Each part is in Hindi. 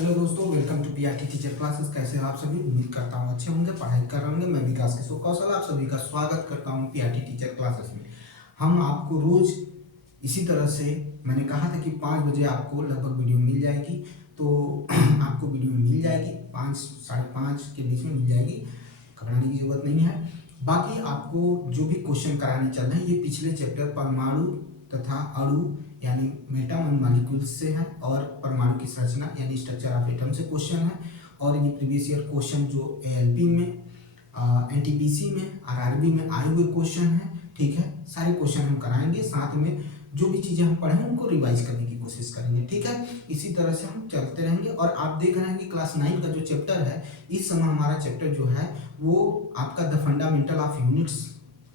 हेलो दोस्तों, welcome to PRT teacher classes. कैसे हो आप सभी? उम्मीद करता हूँ अच्छे होंगे, पढ़ाई कर रहे होंगे। मैं विकास किशोर कौशल आप सभी का स्वागत करता हूँ पीआरटी टीचर क्लासेस में। हम आपको रोज इसी तरह से, मैंने कहा था कि 5 बजे आपको लगभग वीडियो मिल जाएगी, तो आपको वीडियो मिल जाएगी 5 साढ़े 5 के बीच में मिल जाएगी, घबराने की जरूरत नहीं है। बाकी आपको जो भी क्वेश्चन कराने चल रहे हैं, ये पिछले चैप्टर परमाणु तथा अणु यानी मेटा मॉलिक्यूल्स से है, और परमाणु की संरचना यानी स्ट्रक्चर ऑफ एटम से क्वेश्चन है। और ये प्रीवियस ईयर क्वेश्चन जो एएलपी में, एनटीपीसी में, आरआरबी में आए हुए क्वेश्चन है। ठीक है, सारे क्वेश्चन हम कराएंगे, साथ में जो भी चीज़ें हम पढ़े उनको रिवाइज करने की कोशिश करेंगे। ठीक है, इसी तरह से हम चलते रहेंगे। और आप देख रहे हैं कि क्लास 9 का जो चैप्टर है, इस समय हमारा चैप्टर जो है वो आपका the fundamental of units,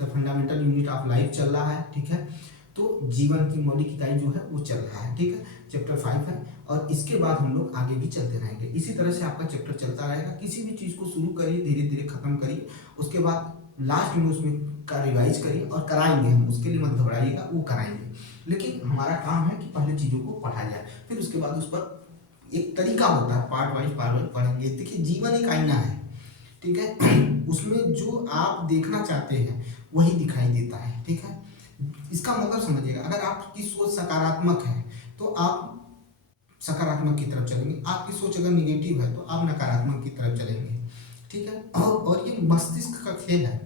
the fundamental unit of life चल रहा है। ठीक है, तो जीवन की मौलिक इकाई जो है वो चल रहा है। ठीक है, चैप्टर 5 है, और इसके बाद हम लोग आगे भी चलते रहेंगे। इसी तरह से आपका चैप्टर चलता रहेगा। किसी भी चीज़ को शुरू करिए, धीरे धीरे खत्म करिए, उसके बाद लास्ट में उसमें का रिवाइज करिए, और कराएंगे हम, उसके लिए मत घबराइएगा, वो कराएंगे। लेकिन हमारा काम है कि पहले चीज़ों को पढ़ा जाए, फिर उसके बाद उस पर एक तरीका होता है, पार्ट वाइज पढ़ेंगे। देखिए, जीवन एक आईना है। ठीक है, उसमें जो आप देखना चाहते हैं वही दिखाई देता है। ठीक है, इसका मतलब समझिएगा, अगर आपकी सोच सकारात्मक है तो आप सकारात्मक की तरफ चलेंगे, आपकी सोच अगर निगेटिव है तो आप नकारात्मक की तरफ चलेंगे। ठीक है, और ये मस्तिष्क का खेल है,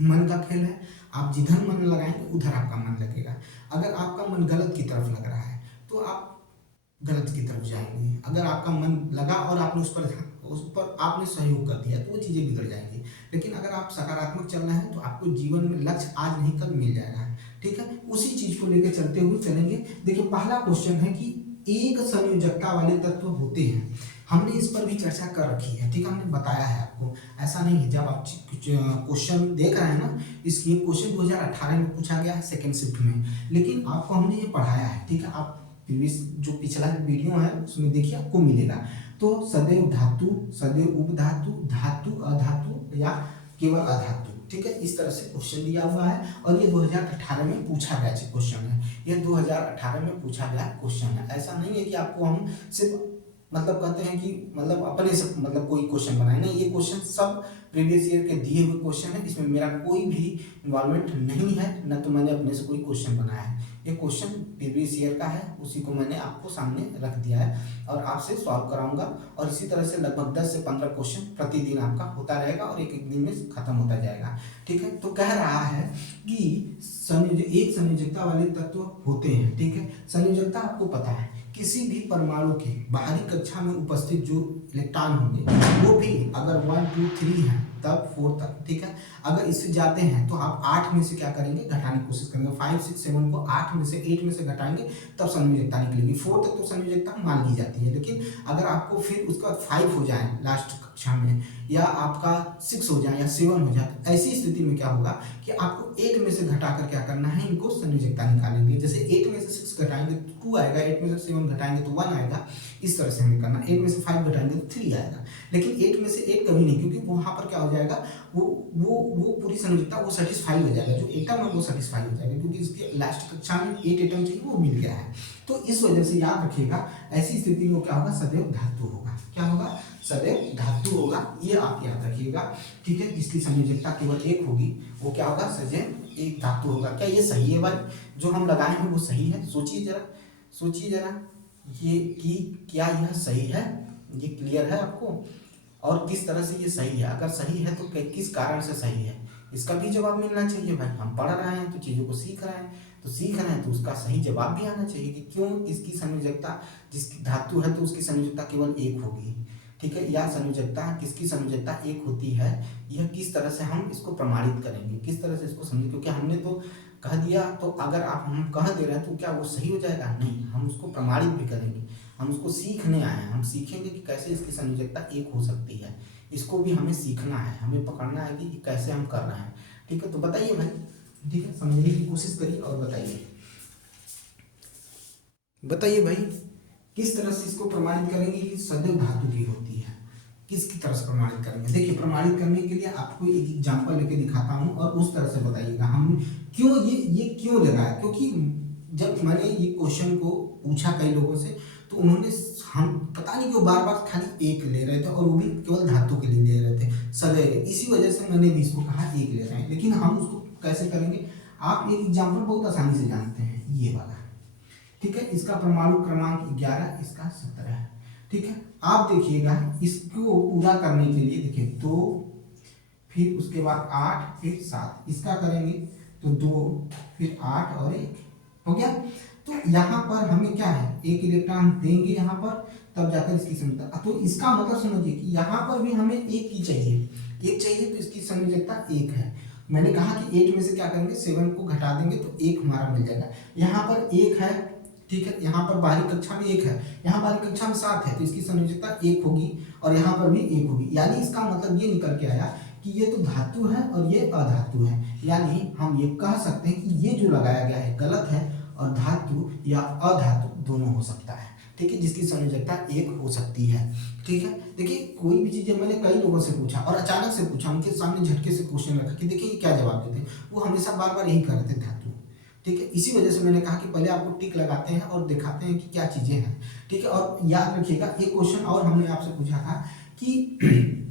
मन का खेल है। आप जिधर मन लगाएंगे उधर आपका मन लगेगा। अगर आपका मन गलत की तरफ लग रहा है तो आप गलत की तरफ जाएंगे। अगर आपका मन लगा और आपने उस पर आपने सहयोग कर दिया तो वो चीज़ें बिगड़ जाएंगी। लेकिन अगर आप सकारात्मक चल रहे हैं तो आपको जीवन में लक्ष्य आज नहीं कल मिल जाएगा। ठीक है, उसी चीज़ को लेकर चलते हुए चलेंगे। देखिए, पहला क्वेश्चन है कि एक संयोजकता वाले तत्व होते हैं। हमने इस पर भी चर्चा कर रखी है। ठीक है, हमने बताया है आपको, ऐसा नहीं है। जब आप क्वेश्चन देख रहे हैं ना, इसलिए क्वेश्चन 2018 में पूछा गया है सेकेंड शिफ्ट में, लेकिन आपको हमने ये पढ़ाया है। ठीक है, आप प्रीवियस जो पिछला वीडियो है उसमें देखिए, आपको मिलेगा। तो सदैव धातु, सदैव उपधातु, धातु, अधातु या केवल अधातु। ठीक है, इस तरह से क्वेश्चन दिया हुआ है, और ये 2018 में पूछा गया क्वेश्चन है। ये 2018 में पूछा गया क्वेश्चन है। ऐसा नहीं है कि आपको हम सिर्फ मतलब कहते हैं कि मतलब अपने से मतलब कोई क्वेश्चन बनाए, नहीं, ये क्वेश्चन सब प्रीवियस ईयर के दिए हुए क्वेश्चन है। इसमें मेरा कोई भी इन्वॉल्वमेंट नहीं है, न तो मैंने अपने से कोई क्वेश्चन बनाया है। ये क्वेश्चन प्रीवियस ईयर का है, उसी को मैंने आपको सामने रख दिया है और आपसे सॉल्व कराऊंगा। और इसी तरह से लगभग 10 से 15 क्वेश्चन प्रतिदिन आपका होता रहेगा, और एक एक दिन में खत्म होता जाएगा। ठीक है, तो कह रहा है कि एक संयोजकता वाले तत्व होते हैं। ठीक है, संयोजकता आपको पता है, किसी भी परमाणु के बाहरी कक्षा में उपस्थित जो इलेक्ट्रॉन होंगे वो भी अगर 1 2 3 है तब 4 तक। ठीक है, अगर इससे जाते हैं तो आप 8 में से क्या करेंगे, घटाने की कोशिश करेंगे। 5 6 7 को 8 में से 8 में से घटाएंगे तब संयोजकता निकलेगी। 4 तक तो संयोजकता मान ली जाती है, लेकिन अगर आपको फिर उसका 5 हो जाए लास्ट कक्षा में, या आपका 6 हो जाए या 7 हो जाए, तो ऐसी स्थिति में क्या होगा कि आपको 8 में से घटाकर क्या करना है, इनको संयोजकता निकालेंगे। जैसे 8 में से 6 घटाएंगे तो 2 आएगा, 8 में से 7 घटाएंगे तो 1 आएगा। इस तरह से हमें करना। 8 में से 5 घटाएंगे तो 3 आएगा, लेकिन 8 में से 8 कभी नहीं, क्योंकि वहाँ पर क्या हो जाएगा, वो पूरी संयोजकता वो सेटिस्फाई हो जाएगा, जो एटम है वो सेटिस्फाई हो जाएगा, क्योंकि इसके लास्ट कक्षा में 8 एटम चाहिए, वो मिल गया है। तो इस वजह से याद रखिएगा, ऐसी स्थिति में क्या होगा, सदैव धातु होगा। क्या होगा, सदैव धातु होगा, ये आप याद रखिएगा। ठीक है, इसकी संयोजकता केवल 1 होगी, वो क्या होगा, सदैव एक धातु होगा। क्या ये सही है भाई? जो हम लगाए हैं वो सही है? सोचिए जरा, सोचिए जरा, ये कि क्या यह सही है? ये क्लियर है आपको? और किस तरह से ये सही है? अगर सही है तो किस कारण से सही है, इसका भी जवाब मिलना चाहिए भाई। हम पढ़ रहे हैं तो चीज़ों को सीख रहे हैं, तो सीख रहे हैं तो उसका सही जवाब भी आना चाहिए कि क्यों इसकी संयोजकता, जिसकी धातु है तो उसकी संयोजकता केवल 1 होगी। ठीक है, या संयोजकता, किसकी संयोजकता 1 होती है, यह किस तरह से हम इसको प्रमाणित करेंगे, किस तरह से इसको समझें। क्योंकि हमने तो कह दिया, तो अगर आप हम कह दे रहे हैं तो क्या वो सही हो जाएगा? नहीं, हम उसको प्रमाणित भी करेंगे। हम उसको सीखने आए हैं, हम सीखेंगे कि कैसे इसकी संयोजकता 1 हो सकती है। इसको भी हमें सीखना है, हमें पकड़ना है कि कैसे हम कर रहे हैं। ठीक है, तो बताइए भाई। ठीक है, समझने की कोशिश करिए और बताइए, बताइए भाई, किस तरह से इसको प्रमाणित करेंगे कि सदैव धातु की होती है, किसकी तरह से प्रमाणित करेंगे। देखिए, प्रमाणित करने के लिए आपको एक एग्जांपल लेके दिखाता हूँ, और उस तरह से बताइएगा हम क्यों ये क्यों लगा है। क्योंकि जब मैंने ये क्वेश्चन को पूछा कई लोगों से, तो उन्होंने हम पता नहीं क्यों बार बार खाली एक ले रहे थे, और वो भी केवल धातु के लिए ले रहे थे सदैव। इसी वजह से मैंने भी इसको कहा एक ले रहे हैं, लेकिन हम उसको कैसे करेंगे, आप एक एग्जाम्पल बहुत आसानी से जानते हैं, ये वाला, ठीक है। इसका परमाणु क्रमांक 11, इसका 17 है, ठीक है। आप देखिएगा इसको पूरा करने के लिए, देखिए 2, फिर उसके बाद 8, फिर 7, इसका करेंगे तो 2, फिर 8 और 1 हो गया। तो यहाँ पर हमें क्या है, एक इलेक्ट्रॉन देंगे यहाँ पर, तब जाकर इसकी संयोजकता, तो इसका मतलब समझिए कि यहाँ पर भी हमें एक ही चाहिए, एक चाहिए, तो इसकी संयोजकता 1 है। मैंने कहा कि 8 में से क्या करेंगे, 7 को घटा देंगे तो 1 हमारा मिल जाएगा। यहाँ पर 1 है, ठीक है, यहाँ पर बाहरी कक्षा में 1 है, यहाँ बाहरी कक्षा में 7 है, तो इसकी संयोजकता 1 होगी, और यहाँ पर भी 1 होगी। यानी इसका मतलब ये निकल के आया कि ये तो धातु है और ये अधातु है। यानी हम ये कह सकते हैं कि ये जो लगाया गया है गलत है, और धातु या अधातु दोनों हो सकता है, ठीक है, जिसकी संयोजकता 1 हो सकती है, ठीक है। देखिए कोई भी चीज़ मैंने कई लोगों से पूछा और अचानक से पूछा, उनके सामने झटके से क्वेश्चन रखा कि देखिए क्या जवाब देते हैं, वो हमेशा बार बार यही कर रहे थे, धातु, ठीक है। इसी वजह से मैंने कहा कि पहले आपको टिक लगाते हैं और दिखाते हैं कि क्या चीज़ें हैं, ठीक है। और याद रखिएगा एक क्वेश्चन और हमने आपसे पूछा था कि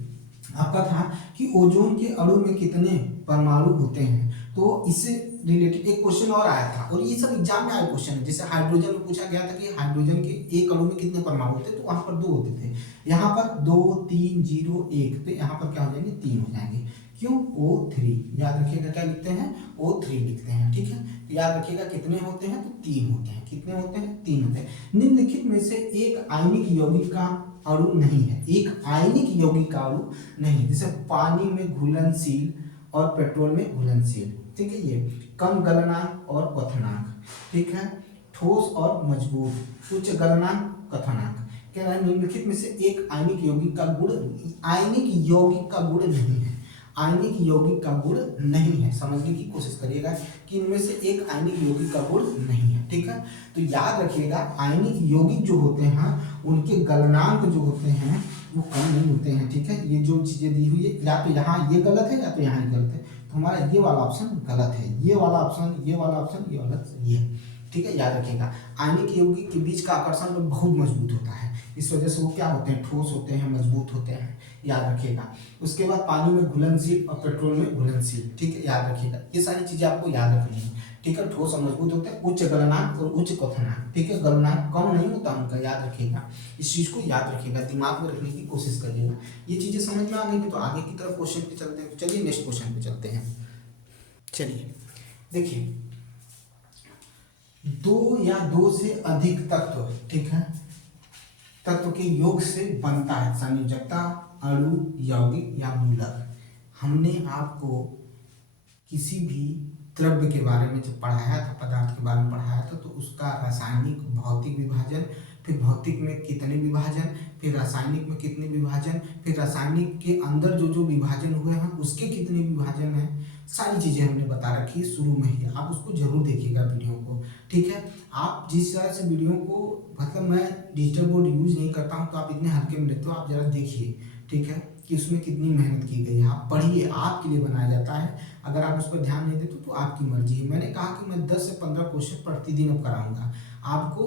आपका था कि ओजोन के अणु में कितने परमाणु होते हैं, तो इससे रिलेटेड एक क्वेश्चन और आया था, और ये सब एग्जाम में आए क्वेश्चन है। जैसे हाइड्रोजन में पूछा गया था कि हाइड्रोजन के एक अणु में कितने परमाणु होते हैं, तो वहां पर 2 होते थे, यहाँ पर 2, 3, 0, 1, तो यहाँ पर क्या हो जाएंगे, 3 हो जाएंगे। क्यों, O3, याद रखिएगा क्या लिखते हैं, O3 लिखते हैं, ठीक है। याद रखिएगा कितने होते हैं, तो 3 होते हैं। कितने होते हैं, 3 होते हैं। निम्नलिखित में से एक आयनिक यौगिक का अणु नहीं है, एक आयनिक यौगिक का अणु नहीं, जैसे पानी में घुलनशील और पेट्रोल में घुलनशील, ठीक है, ये कम गलनांक और क्वथनांक, ठीक है, ठोस और मजबूत, उच्च गलनांक, क्वथनांक। कह रहा है निम्नलिखित में से एक आयनिक यौगिक का गुण, आयनिक यौगिक का गुण नहीं है, आयनिक यौगिक का गुण नहीं है। समझने की कोशिश करिएगा कि इनमें से एक आयनिक यौगिक का गुण नहीं है, ठीक है। तो याद रखिएगा आयनिक यौगिक जो होते हैं उनके गलनांक जो होते हैं वो कम नहीं होते हैं, ठीक है। ये जो चीजें दी हुई है, या तो यहाँ ये गलत है या तो यहाँ ये गलत है, तो हमारा ये वाला ऑप्शन गलत है, ये वाला ऑप्शन, ये वाला ऑप्शन, ये वाला सही है, ठीक है। याद रखिएगा आयनिक यौगिक के बीच का आकर्षण बहुत मजबूत होता है, इस वजह से वो क्या होते हैं, ठोस होते हैं, मजबूत होते हैं, याद रखिएगा। उसके बाद पानी में घुलनशील और पेट्रोल में घुलनशील, ठीक है, याद रखिएगा। ये सारी चीजें आपको याद रखनी है, ठीक है। ठोस और मजबूत होते हैं, उच्च गलनांक और उच्च क्वथनांक, ठीक है, गलनांक कम नहीं होता उनका, याद रखिएगा। इस चीज को याद रखिएगा, दिमाग में रखने की कोशिश करिएगा। ये चीजें समझ में आ गई तो आगे की तरफ क्वेश्चन पे चलते हैं। चलिए नेक्स्ट क्वेश्चन पे चलते हैं। चलिए देखिए, 2 या 2 से अधिक तत्व, ठीक है, तत्व के योग से बनता है संयोजकता, अणु, यौगिक या मूलक। हमने आपको किसी भी द्रव्य के बारे में जब पढ़ाया था, पदार्थ के बारे में पढ़ाया था, तो उसका रासायनिक भौतिक विभाजन, फिर भौतिक में कितने विभाजन, फिर रासायनिक में कितने विभाजन, फिर रासायनिक के अंदर जो जो विभाजन हुए हैं उसके कितने विभाजन हैं, सारी चीज़ें हमने बता रखी है शुरू में ही। आप उसको जरूर देखिएगा वीडियो को, ठीक है। आप जिस तरह से वीडियो को, मतलब मैं डिजिटल बोर्ड यूज नहीं करता हूँ तो आप इतने हल्के में लेते हो, आप जरा देखिए, ठीक है, कि उसमें कितनी मेहनत की गई है। आप पढ़िए, आपके लिए बनाया जाता है, अगर आप उस पर ध्यान नहीं देते तो आपकी मर्जी है। मैंने कहा कि मैं 10 से 15 क्वेश्चन प्रतिदिन अब कराऊंगा आपको,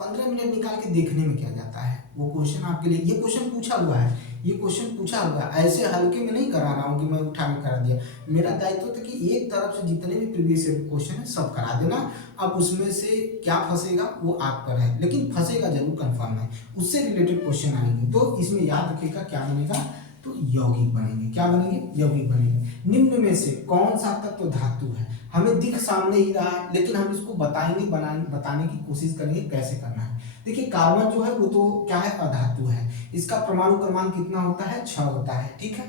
15 मिनट निकाल के देखने में क्या जाता है, वो क्वेश्चन आपके लिए, ये क्वेश्चन पूछा हुआ है, ये क्वेश्चन पूछा हुआ है, ऐसे हल्के में नहीं करा रहा हूँ कि मैं उठा के करा दिया। मेरा दायित्व था कि एक तरफ से जितने भी प्रीवियस क्वेश्चन है सब करा देना। अब उसमें से क्या फंसेगा वो आप पर है, लेकिन फंसेगा जरूर, कंफर्म है, उससे रिलेटेड क्वेश्चन आएंगे। तो इसमें याद रखिएगा क्या बनेगा, तो यौगिक बनेंगे। क्या बनेंगे, यौगिक बनेंगे। निम्न में से कौन सा तत्व धातु है, हमें दिख सामने ही रहा है, लेकिन हम इसको बताएंगे, बताने की कोशिश करेंगे कैसे करना है। देखिए कार्बन जो है वो तो क्या है, अधातु है, इसका परमाणु क्रमांक कितना होता है, 6 होता है, ठीक है।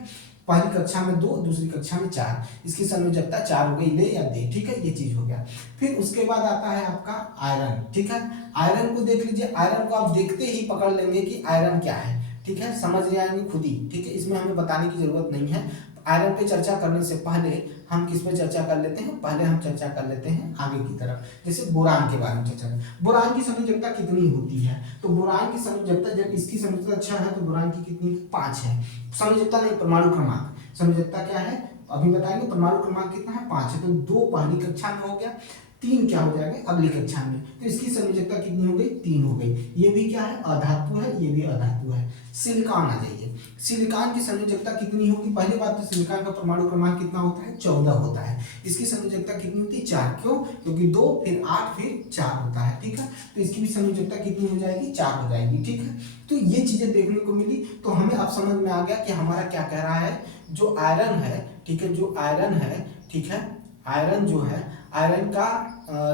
पहली कक्षा में 2, दूसरी कक्षा में 4, इसकी संयोजकता 4 हो गई, ले या दे, ठीक है, ये चीज हो गया। फिर उसके बाद आता है आपका आयरन, ठीक है। आयरन को देख लीजिए, आयरन को आप देखते ही पकड़ लेंगे कि आयरन क्या है, ठीक है, समझ रहे आएंगे खुद ही, ठीक है, इसमें हमें बताने की जरूरत नहीं है। आयरन पे चर्चा करने से पहले हम किस पे चर्चा कर लेते हैं, पहले हम चर्चा कर लेते हैं आगे की तरफ, जैसे बोरान के बारे में चर्चा करें। बोरान की संयोजकता कितनी होती है, तो बोरान की संयोजकता, जब इसकी संयोजकता 6 है तो बोरान की कितनी, 5 है। संयोजकता नहीं, परमाणु क्रमांक, संयोजकता क्या है अभी बताएंगे, परमाणु क्रमांक कितना है, 5 है। तो 2 पहली कक्षा में हो गया, तीन क्या हो जाएगा अगली कक्षा में। तो इसकी संयोजकता कितनी हो गई, 3 हो गई। ये भी क्या है, अधातु है, ये भी अधातु है। सिलिकॉन आ जाइए, सिलिकॉन की संयोजकता कितनी होगी। पहली बात तो सिलिकॉन का परमाणु क्रमांक कितना होता है, 14 होता है। इसकी संयोजकता कितनी होती है, 4। क्यों, क्योंकि 2 फिर 8 फिर 4 होता है, ठीक है। तो इसकी भी संयोजकता कितनी हो जाएगी, 4 हो जाएगी, ठीक है। तो ये चीजें देखने को मिली। तो हमें अब समझ में आ गया कि हमारा क्या कह रहा है, जो आयरन है, ठीक है, जो आयरन है, ठीक है, आयरन जो है, आयरन का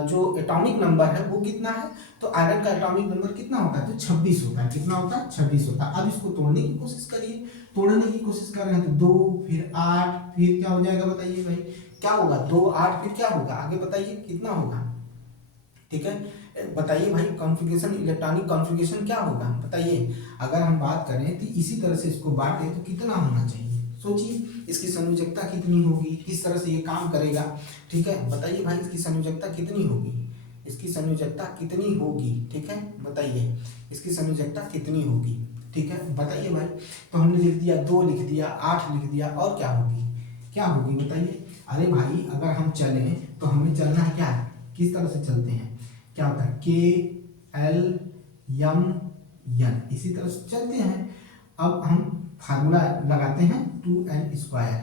जो एटॉमिक नंबर है वो कितना है। तो आयरन का एटॉमिक नंबर कितना होता है, तो 26 होता है। कितना होता है, 26 होता है। अब इसको तोड़ने की कोशिश करिए, तोड़ने की कोशिश कर रहे हैं तो 2 फिर 8 फिर क्या हो जाएगा, बताइए भाई क्या होगा, 2 8 फिर क्या होगा, आगे बताइए कितना होगा, ठीक है। बताइए भाई कॉन्फ़िगरेशन, इलेक्ट्रॉनिक कॉन्फ़िगरेशन क्या होगा, बताइए। अगर हम बात करें तो इसी तरह से इसको बांटे तो कितना होना चाहिए, सोचिए इसकी संयोजकता कितनी होगी, किस तरह से ये काम करेगा, ठीक है। बताइए भाई इसकी संयोजकता कितनी होगी, इसकी संयोजकता कितनी होगी, ठीक है, बताइए इसकी संयोजकता कितनी होगी, ठीक है, बताइए भाई। तो हमने लिख दिया 2 लिख दिया, 8 लिख दिया, और क्या होगी, क्या होगी बताइए। अरे भाई अगर हम चलें तो हमें चलना है क्या, किस तरह से चलते हैं, क्या होता है, KLMN, इसी तरह से चलते हैं। अब हम फार्मूला लगाते हैं 2n²।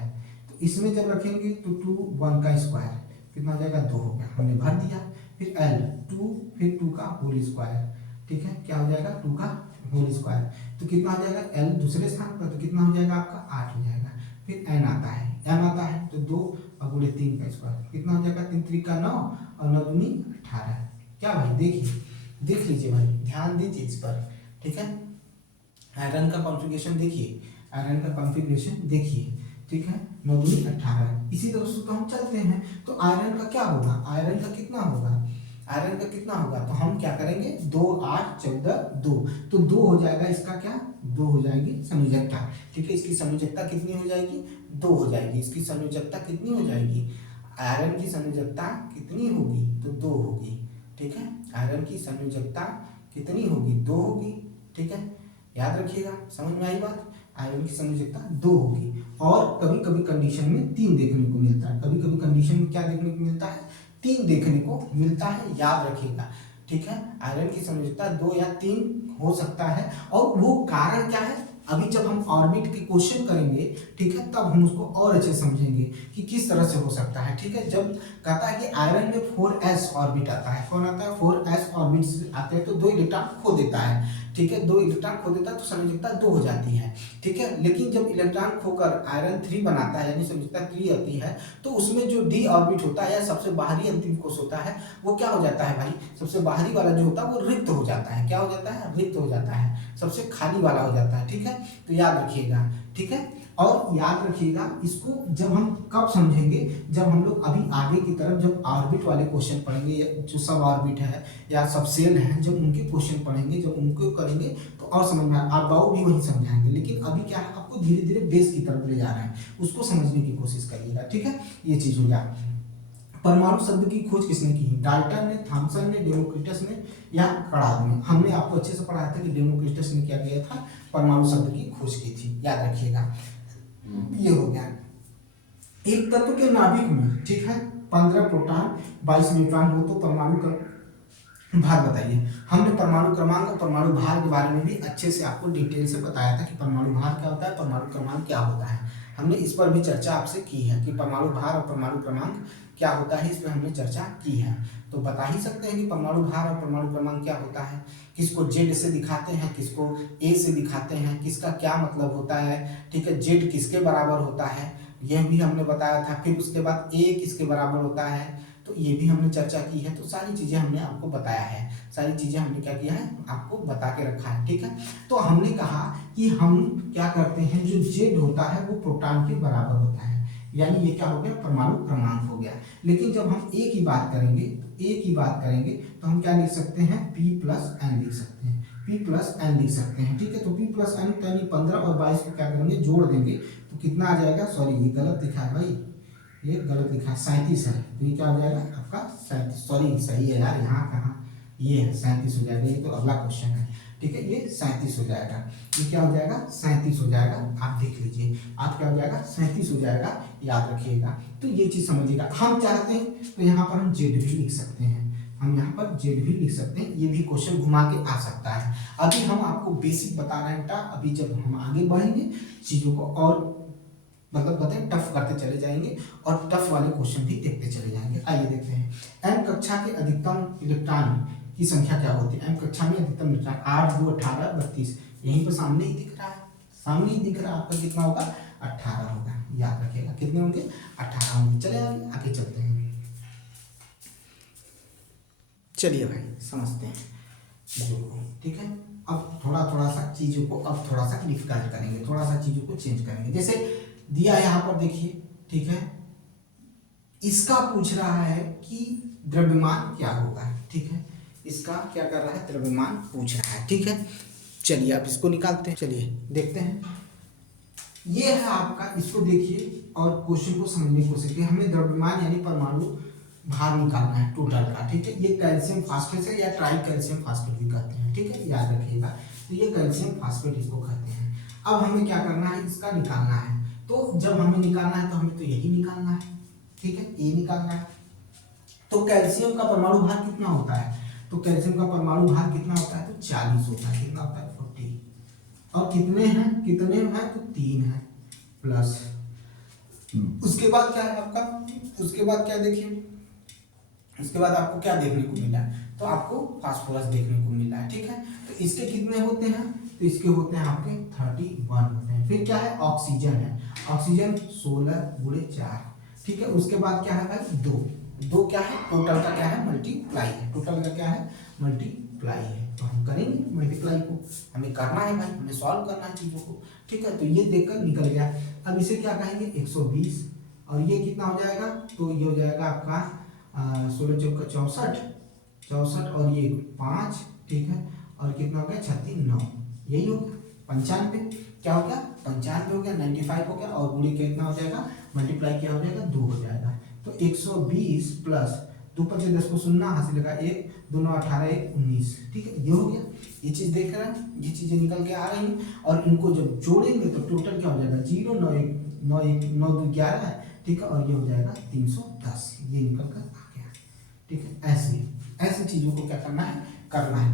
तो इसमें जब रखेंगे तो 2 1 का स्क्वायर कितना हो जाएगा, 2 हो गया, हमने भर दिया। फिर L 2 फिर 2 का होल स्क्वायर, ठीक है, क्या हो जाएगा, 2 का होल स्क्वायर। तो कितना हो जाएगा, L दूसरे स्थान पर, तो कितना हो जाएगा आपका 8 हो जाएगा। फिर n आता है, m आता है तो 2 और गुणे 3 का स्क्वायर कितना हो जाएगा, 3 3 का 9 और 9 दूनी 18। क्या भाई देखिए, देख लीजिए भाई, ध्यान दीजिए इस पर, ठीक है। आयरन का कॉन्फ़िगरेशन देखिए, आयरन का कॉन्फ़िगरेशन देखिए, ठीक है, 9 दूनी 18। इसी तरह से तो हम चलते हैं। तो आयरन का क्या होगा, आयरन का कितना होगा, आयरन का कितना होगा, तो हम क्या करेंगे, 2 8 14 2, तो 2 हो जाएगा इसका, क्या 2 हो जाएगी संयोजकता, ठीक है। इसकी संयोजकता कितनी हो जाएगी, 2 हो जाएगी। इसकी संयोजकता कितनी हो जाएगी, आयरन की संयोजकता कितनी होगी, तो 2 होगी, ठीक है। आयरन की संयोजकता कितनी होगी, 2 होगी, ठीक है, याद रखिएगा, समझ में आई बात। आयरन की संयोजकता 2 होगी। और कभी कभी कंडीशन में 3 देखने को मिलता है, कभी कभी कंडीशन में क्या देखने को मिलता है, 3 देखने को मिलता है, याद रखिएगा, ठीक है। आयरन की संयोजकता 2 या 3 हो सकता है। और वो कारण क्या है, अभी जब हम ऑर्बिट के क्वेश्चन करेंगे, ठीक है, तब हम उसको और अच्छे समझेंगे कि किस तरह से हो सकता है, ठीक है। जब कहता है कि आयरन में 4s ऑर्बिट आता है, कौन आता है, 4s ऑर्बिट आते हैं, तो 2 इलेक्ट्रॉन खो देता है, ठीक है, 2 इलेक्ट्रॉन खो देता है तो संयोजकता 2 हो जाती है, ठीक है। लेकिन जब इलेक्ट्रॉन खोकर आयरन 3 बनाता है, यानी संयोजकता 3 आती है, तो उसमें जो d ऑर्बिट होता है या सबसे बाहरी अंतिम कोश होता है, वो क्या हो जाता है भाई, सबसे बाहरी वाला जो होता है वो रिक्त हो जाता है, क्या हो जाता है, रिक्त हो जाता है, सबसे खाली वाला हो जाता है, ठीक है। तो याद रखिएगा, ठीक है। और याद रखिएगा इसको जब हम कब समझेंगे, जब हम लोग अभी आगे की तरफ जब ऑर्बिट वाले क्वेश्चन पढ़ेंगे, जो सब ऑर्बिट है या सब सेल है, जब उनके क्वेश्चन पढ़ेंगे, जब उनको करेंगे तो और समझ में आप बाबू भी वही समझाएंगे। लेकिन अभी क्या है, आपको धीरे धीरे बेस की तरफ ले जा रहे हैं, उसको समझने की कोशिश करिएगा, ठीक है। ये चीज हो गया। परमाणु शब्द की खोज किसने की, डाल्टन ने, थॉमसन ने, डेमोक्रिटस ने या कणाद ने। हमने आपको अच्छे से पढ़ाया था कि डेमोक्रिटस ने क्या किया था, परमाणु शब्द की खोज की थी, याद रखिएगा। ये हो गया। एक तत्व के नाभिक में, ठीक है, 15 प्रोटॉन 22 न्यूट्रॉन हो तो परमाणु का भार बताइए। हमने परमाणु क्रमांक और परमाणु भार के बारे में भी अच्छे से आपको डिटेल से बताया था कि परमाणु भार क्या होता है, परमाणु क्रमांक क्या होता है। हमने इस पर भी चर्चा आपसे की है कि परमाणु भार और परमाणु क्रमांक क्या होता है, इस पर हमने चर्चा की है। तो बता ही सकते हैं कि परमाणु भार और परमाणु क्रमांक क्या होता है। किसको जेड से दिखाते हैं, किसको ए से दिखाते हैं, किसका क्या मतलब होता है, ठीक है, जेड किसके बराबर होता है, यह भी हमने बताया था। फिर उसके बाद ए किसके बराबर होता है, तो ये भी हमने चर्चा की है। तो सारी चीजें हमने आपको बताया है, सारी चीजें हमने क्या किया है, आपको बता के रखा है, ठीक है। तो हमने कहा कि हम क्या करते हैं, जो जेड होता है वो प्रोटॉन के बराबर होता है, यानी ये क्या हो गया, परमाणु क्रमांक हो गया। लेकिन जब हम ए की बात करेंगे, तो ए की बात करेंगे तो हम क्या लिख सकते हैं, p प्लस एन लिख सकते हैं, p प्लस एन लिख सकते हैं, ठीक है। तो p प्लस एन यानी 15 और 22 को क्या करेंगे, जोड़ देंगे तो कितना आ जाएगा, सॉरी ये गलत लिखा है भाई, ये गलत लिखा है, 37 है। तो ये क्या हो जाएगा आपका 37, सॉरी सही है यार, यहाँ कहाँ, ये है 37 हो जाएगा। ये तो अगला क्वेश्चन है, ठीक है, ये 37 हो जाएगा। ये क्या हो जाएगा, 37 हो जाएगा। आप देख लीजिए, आप क्या हो जाएगा, 37 हो जाएगा, याद रखिएगा। तो ये चीज समझिएगा। हम चाहते हैं तो यहाँ पर हम जेड भी लिख सकते हैं, हम यहाँ पर जेड भी लिख सकते हैं, ये भी क्वेश्चन घुमा के आ सकता है। अभी हम आपको बेसिक बता रहे हैं बेटा, अभी जब हम आगे बढ़ेंगे चीजों को और मतलब बताएं टफ करते चले जाएंगे और टफ वाले क्वेश्चन भी देखते चले जाएंगे। आइए देखते हैं। एम कक्षा के अधिकतम इलेक्ट्रॉन की संख्या क्या होती है। एम कक्षा में अधिकतम इलेक्ट्रॉन 8 2 18 32, यहीं पर सामने ही दिख रहा है, सामने ही दिख रहा है आपका, कितना होगा, 18 होगा। याद रखिएगा कितने होंगे, 18 होंगे। चले आगे चलते हैं। चलिए भाई समझते हैं चीजों को, ठीक है। अब थोड़ा थोड़ा सा चीजों को अब थोड़ा सा डिफिकल्ट करेंगे, थोड़ा सा चीजों को चेंज करेंगे। जैसे दिया यहाँ पर देखिए, ठीक है, इसका पूछ रहा है कि द्रव्यमान क्या होगा, ठीक है, इसका क्या कर रहा है, द्रव्यमान पूछ रहा है, ठीक है। चलिए अब इसको निकालते हैं, चलिए देखते हैं। ये है आपका, इसको देखिए और क्वेश्चन को समझने की कोशिश कीजिए। हमें द्रव्यमान यानी परमाणु भार निकालना है टोटल का, ठीक है। ये कैल्शियम फास्फेट है या ट्राई कैल्शियम फास्फेट भी कहते हैं, ठीक है, याद रखिएगा। तो ये कैल्शियम फास्फेट इसको कहते हैं। अब हमें क्या करना है, इसका निकालना है। तो जब हमें निकालना है तो हमें तो यही निकालना है, ठीक है, ये निकालना है। तो कैल्शियम का परमाणु भार कितना होता है, तो कैल्शियम का परमाणु भार कितना होता है, तो 40 होता है। कितना होता है, 40। और कितने हैं, कितने हैं, तो 3 है प्लस। उसके बाद क्या है आपका, उसके बाद क्या देखिए, उसके बाद आपको क्या देखने को मिला, तो आपको फास्फोरस देखने को मिला है, ठीक है। तो इसके कितने होते हैं, तो इसके होते हैं आपके 31 होते हैं। फिर क्या है, ऑक्सीजन है, ऑक्सीजन 16 गुणे 4, ठीक है। उसके बाद क्या है भाई, 2 क्या है, टोटल का क्या है, मल्टीप्लाई है, टोटल का क्या है, मल्टीप्लाई है। तो हम करेंगे मल्टीप्लाई को, हमें करना है भाई, हमें सॉल्व करना है चीजों को, ठीक है। तो ये देखकर निकल गया। अब इसे क्या कहेंगे, 120, और ये कितना हो जाएगा, तो ये हो जाएगा आपका 16 चौका 64 और ये 5, ठीक है, और कितना हो गया, 36 9, यही हो गया 95। क्या हो गया, 95 हो गया, 95 हो गया, और गुणे कितना हो जाएगा, मल्टीप्लाई क्या हो जाएगा, 2 हो जाएगा। तो 120 प्लस 2 5 10 को शून्य हासिल लगा 1 2 9 18 1 19, ठीक है, ये हो गया। ये चीज देख रहे हैं, ये चीजें निकल के आ रही हैं, और इनको जब जोड़ेंगे तो टोटल क्या हो जाएगा, 0 9 1 9 1 9 2 11 है, ठीक है, और ये हो जाएगा 310, ये निकल कर आ गया, ठीक है। ऐसे चीजों को क्या करना है,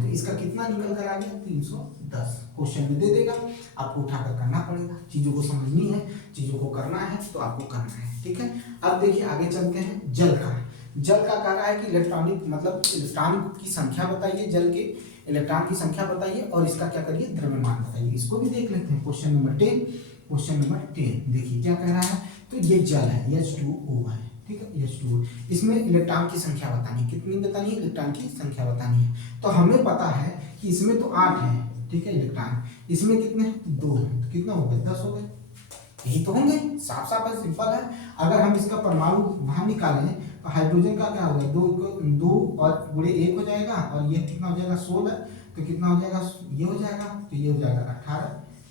तो इसका कितना निकल कर आ गया, 310। क्वेश्चन में दे देगा, आपको उठाकर करना पड़ेगा, चीजों को समझनी है, चीजों को करना है, तो आपको करना है, ठीक है। अब देखिए आगे चलते हैं। जल का कह रहा है कि इलेक्ट्रॉनिक मतलब इलेक्ट्रॉन की संख्या बताइए, जल के इलेक्ट्रॉन की संख्या बताइए, और इसका क्या करिए, द्रव्यमान बताइए। इसको भी देख लेते हैं, क्वेश्चन नंबर 10 देखिए क्या कह रहा है। तो ये जल है, H2O है, ठीक है, H2O। इसमें इलेक्ट्रॉन की संख्या बतानी है, कितनी बतानी है, इलेक्ट्रॉन की संख्या बतानी है। तो हमें पता है कि इसमें तो 8 है, ठीक है, इलेक्ट्रॉन। इसमें कितने हैं, 2 है, तो कितना हो गया, 10 हो गए, यही तो होंगे, साफ साफ है, सिंपल है। अगर हम इसका परमाणु भार निकालें तो हाइड्रोजन का क्या होगा, 2 और गुणे 1 हो जाएगा, और ये कितना हो जाएगा, 16, तो कितना हो जाएगा, ये हो जाएगा, तो ये हो जाएगा 18,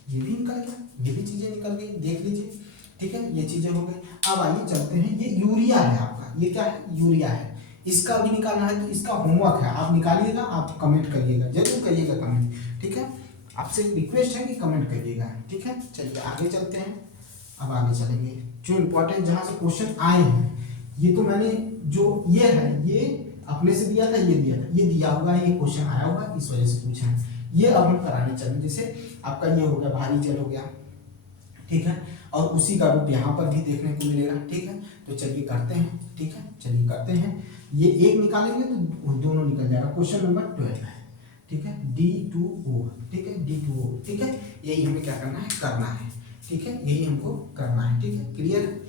ये भी निकल गया, ये भी चीजें निकल गई, देख लीजिए, ठीक है, ये चीजें हो गई। अब आइए चलते हैं, ये यूरिया है आपका, ये क्या है, यूरिया है। इसका भी निकालना है, तो इसका होमवर्क है, आप निकालिएगा, आप कमेंट करिएगा, जरूर करिएगा कमेंट, ठीक है। आपसे रिक्वेस्ट है कि कमेंट करिएगा, ठीक है। चलिए आगे चलते हैं। अब आगे चलेंगे, जो इम्पोर्टेंट जहां से क्वेश्चन आए हैं, ये तो मैंने जो ये है, ये अपने से दिया था, ये दिया होगा, ये क्वेश्चन आया होगा, इस वजह से पूछा है। ये अब हम कराने चलेंगे। जैसे आपका ये हो गया, भारी जल हो गया, ठीक है, और उसी का रूप यहाँ पर भी देखने को मिलेगा, ठीक है। तो चलिए करते हैं, ठीक है, चलिए करते हैं। ये एक निकालेंगे तो दोनों निकल जाएगा। क्वेश्चन नंबर 12 है, ठीक है, D2O, ठीक है, D2O, ठीक है। यही हमें क्या करना है, ठीक है, यही हमको करना है, ठीक है, क्लियर,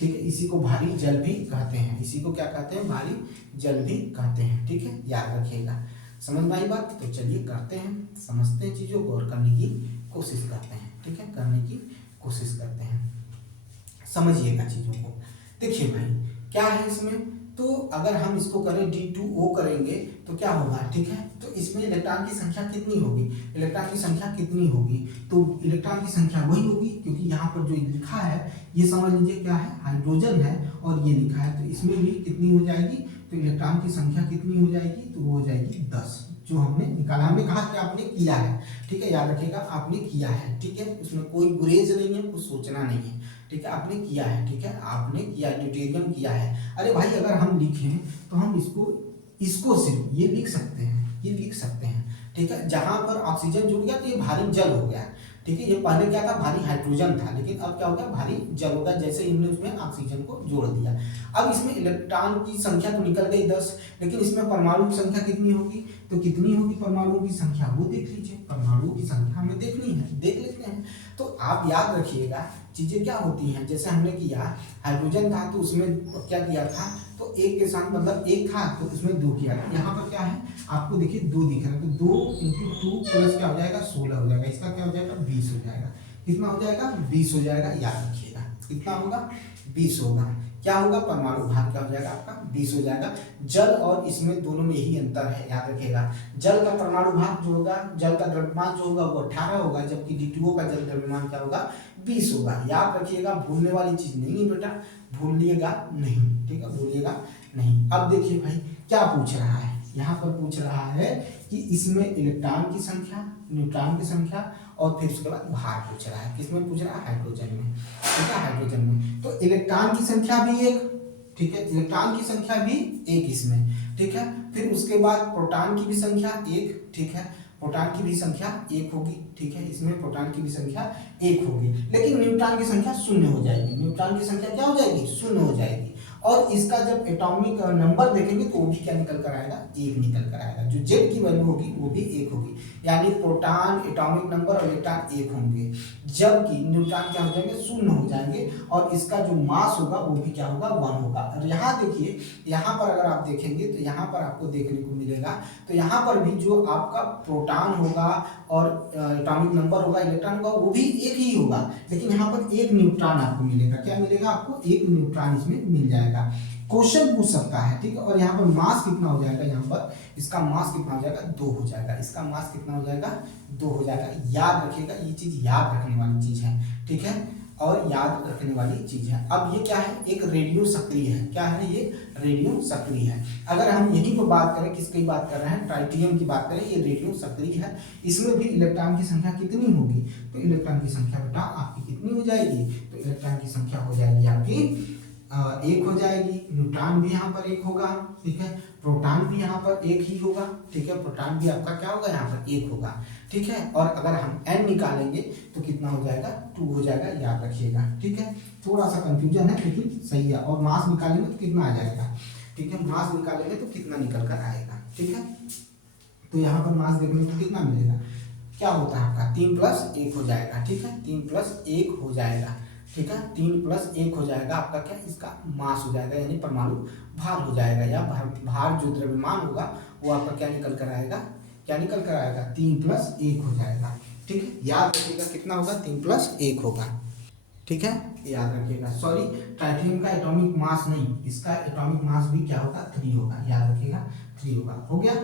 ठीक है। इसी को भारी जल भी कहते हैं, इसी को क्या कहते हैं, भारी जल भी कहते हैं, ठीक है, याद रखिएगा। समझ में आई बात, तो चलिए करते हैं, समझते हैं चीजों को और करने की कोशिश करते हैं, ठीक है, करने की कोशिश करते हैं, समझिएगा चीजों को। देखिए भाई क्या है इसमें, तो अगर हम इसको करें D2O करेंगे तो क्या होगा, ठीक है। तो इसमें इलेक्ट्रॉन की संख्या कितनी होगी, इलेक्ट्रॉन की संख्या कितनी होगी, तो इलेक्ट्रॉन की संख्या वही होगी, क्योंकि यहाँ पर जो लिखा है ये समझ लीजिए क्या है, हाइड्रोजन है, और ये लिखा है, तो इसमें भी कितनी हो जाएगी, तो इलेक्ट्रॉन की संख्या कितनी हो जाएगी, तो वो हो जाएगी 10, जो हमने निकाला, हमने कहा कि आपने किया है, ठीक है, याद रखिएगा आपने किया है, ठीक है, उसमें कोई गुरेज नहीं है, कुछ सोचना नहीं है, ठीक है, आपने किया है, ठीक है, आपने किया, ड्यूटेरियम किया है। अरे भाई अगर हम लिखें तो हम इसको सिर्फ ये लिख सकते हैं, ये लिख सकते हैं, ठीक है, जहां पर ऑक्सीजन जुड़ गया तो ये भारी जल हो गया, ठीक है, ये पहले क्या था, भारी हाइड्रोजन था, लेकिन अब क्या हो गया, भारी जल हो गया, जैसे हमने उसमें ऑक्सीजन को जोड़ दिया। अब इसमें इलेक्ट्रॉन की संख्या तो निकल गई 10, लेकिन इसमें परमाणु की संख्या कितनी होगी, तो कितनी होगी परमाणुओं की संख्या, वो देख लीजिए, परमाणुओं की संख्या हमें देखनी है, देख लेते हैं। तो आप याद रखिएगा चीजें क्या होती हैं, जैसे हमने किया हाइड्रोजन था तो उसमें क्या किया था, तो एक के साथ मतलब एक था तो उसमें 2 किया था। यहाँ पर क्या है, आपको देखिए 2 दिख रहा है, तो 2 × 2 प्लस क्या हो जाएगा, 16 हो जाएगा, इसका क्या हो जाएगा, 20 हो जाएगा। कितना हो जाएगा, 20 हो जाएगा, याद रखिएगा कितना होगा, 20 होगा। क्या होगा, परमाणु भार क्या हो जाएगा आपका, 20 हो जाएगा। जल और इसमें दोनों में यही अंतर है, याद रखिएगा। जल का परमाणु भार जो होगा, जल का द्रव्यमान जो होगा वो 18 होगा, जबकि D2O का जल द्रव्यमान क्या होगा, 20 होगा। याद रखिएगा, भूलने वाली चीज नहीं है बेटा, भूलिएगा नहीं, ठीक है, भूलिएगा नहीं। अब देखिए भाई क्या पूछ रहा है, यहाँ पर पूछ रहा है कि इसमें इलेक्ट्रॉन की संख्या, न्यूट्रॉन की संख्या और फिर उसके बाद भार पूछ रहा है, किसमें पूछ रहा है, हाइड्रोजन में, ठीक है, हाइड्रोजन में। तो इलेक्ट्रॉन की संख्या भी 1, ठीक है, इलेक्ट्रॉन की संख्या भी 1 इसमें, ठीक है, फिर उसके बाद प्रोटॉन की भी संख्या 1, ठीक है, प्रोटॉन की भी संख्या 1 होगी, ठीक है, इसमें प्रोटॉन की भी संख्या 1 होगी, लेकिन न्यूट्रॉन की संख्या 0 हो जाएगी, न्यूट्रॉन की संख्या क्या हो जाएगी, 0 हो जाएगी। और इसका जब एटॉमिक नंबर देखेंगे तो वो भी क्या निकल कर आएगा, 1 निकल कर आएगा, जो जेड की वैल्यू होगी वो भी 1 होगी, यानी प्रोटॉन एटॉमिक नंबर और इलेक्ट्रॉन 1 होंगे, जबकि न्यूट्रॉन क्या हो जाएंगे, 0 हो जाएंगे, और इसका जो मास होगा वो भी क्या होगा, 1 होगा। और यहाँ देखिए, यहाँ पर अगर आप देखेंगे तो यहाँ पर आपको देखने को मिलेगा, तो यहाँ पर भी जो आपका प्रोटॉन होगा और एटॉमिक नंबर होगा, इलेक्ट्रॉन होगा, वो भी 1 ही होगा, लेकिन यहाँ पर 1 न्यूट्रॉन आपको मिलेगा, क्या मिलेगा आपको, 1 न्यूट्रॉन इसमें मिल जाएगा। क्वेश्चन पूछ सकता है, ठीक है, और यहाँ पर मास कितना हो जाएगा, यहाँ पर इसका मास कितना हो जाएगा, 2 हो जाएगा, इसका मास कितना हो जाएगा, 2 हो जाएगा। याद रखिएगा, ये चीज याद रखने वाली चीज है, ठीक है, और याद रखने वाली चीज है। अब ये क्या है, एक रेडियो सक्रिय है, क्या है ये, रेडियो सक्रिय है। अगर हम यहीं पर बात करें, किसकी बात कर रहे हैं, ट्राइटियम की बात करें, ये रेडियो सक्रिय है, इसमें भी इलेक्ट्रॉन की संख्या कितनी होगी, तो इलेक्ट्रॉन की संख्या बेटा आपकी कितनी हो जाएगी, तो इलेक्ट्रॉन की संख्या हो जाएगी आपकी 1 हो जाएगी, न्यूट्रॉन भी यहाँ पर 1 होगा, ठीक है, प्रोटॉन भी यहाँ पर 1 ही होगा, ठीक है, प्रोटॉन भी आपका क्या होगा, यहाँ पर 1 होगा, ठीक है, और अगर हम n निकालेंगे तो कितना हो जाएगा, 2 हो जाएगा, याद रखिएगा, ठीक है, थोड़ा सा कंफ्यूजन है लेकिन सही है। और मास निकालेंगे तो कितना आ जाएगा, ठीक है, मास निकालेंगे तो कितना निकल कर आएगा, ठीक है, तो यहाँ पर मास देखने को कितना मिलेगा, क्या होता है आपका 3 + 1 हो जाएगा, ठीक है, 3 + 1 हो जाएगा, ठीक है, 3 + 1 हो जाएगा आपका, क्या इसका मास हो जाएगा, यानी परमाणु भार हो जाएगा, या भार जो द्रव्यमान होगा वो आपका क्या निकल कर आएगा, क्या निकल कर आएगा, 3 + 1 हो जाएगा, ठीक है, याद रखिएगा कितना होगा, 3 + 1 होगा, ठीक है, याद रखिएगा। सॉरी, ट्राइटियम का एटॉमिक मास नहीं, इसका एटॉमिक मास भी क्या होगा, 3 होगा, याद रखिएगा 3 होगा। हो गया,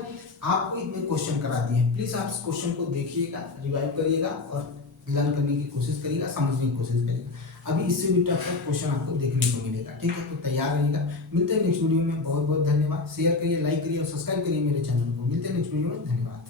आपको इतने क्वेश्चन करा दिए, प्लीज आप इस क्वेश्चन को देखिएगा, रिवाइव करिएगा और लर्न करने की कोशिश करिएगा, समझने की कोशिश करिएगा। अभी इससे भी टफ क्वेश्चन आपको देखने को मिलेगा, ठीक है, तो तैयार रहिएगा। मिलते हैं नेक्स्ट वीडियो में, बहुत बहुत धन्यवाद। शेयर करिए, लाइक करिए और सब्सक्राइब करिए मेरे चैनल को। मिलते हैं नेक्स्ट वीडियो में, धन्यवाद।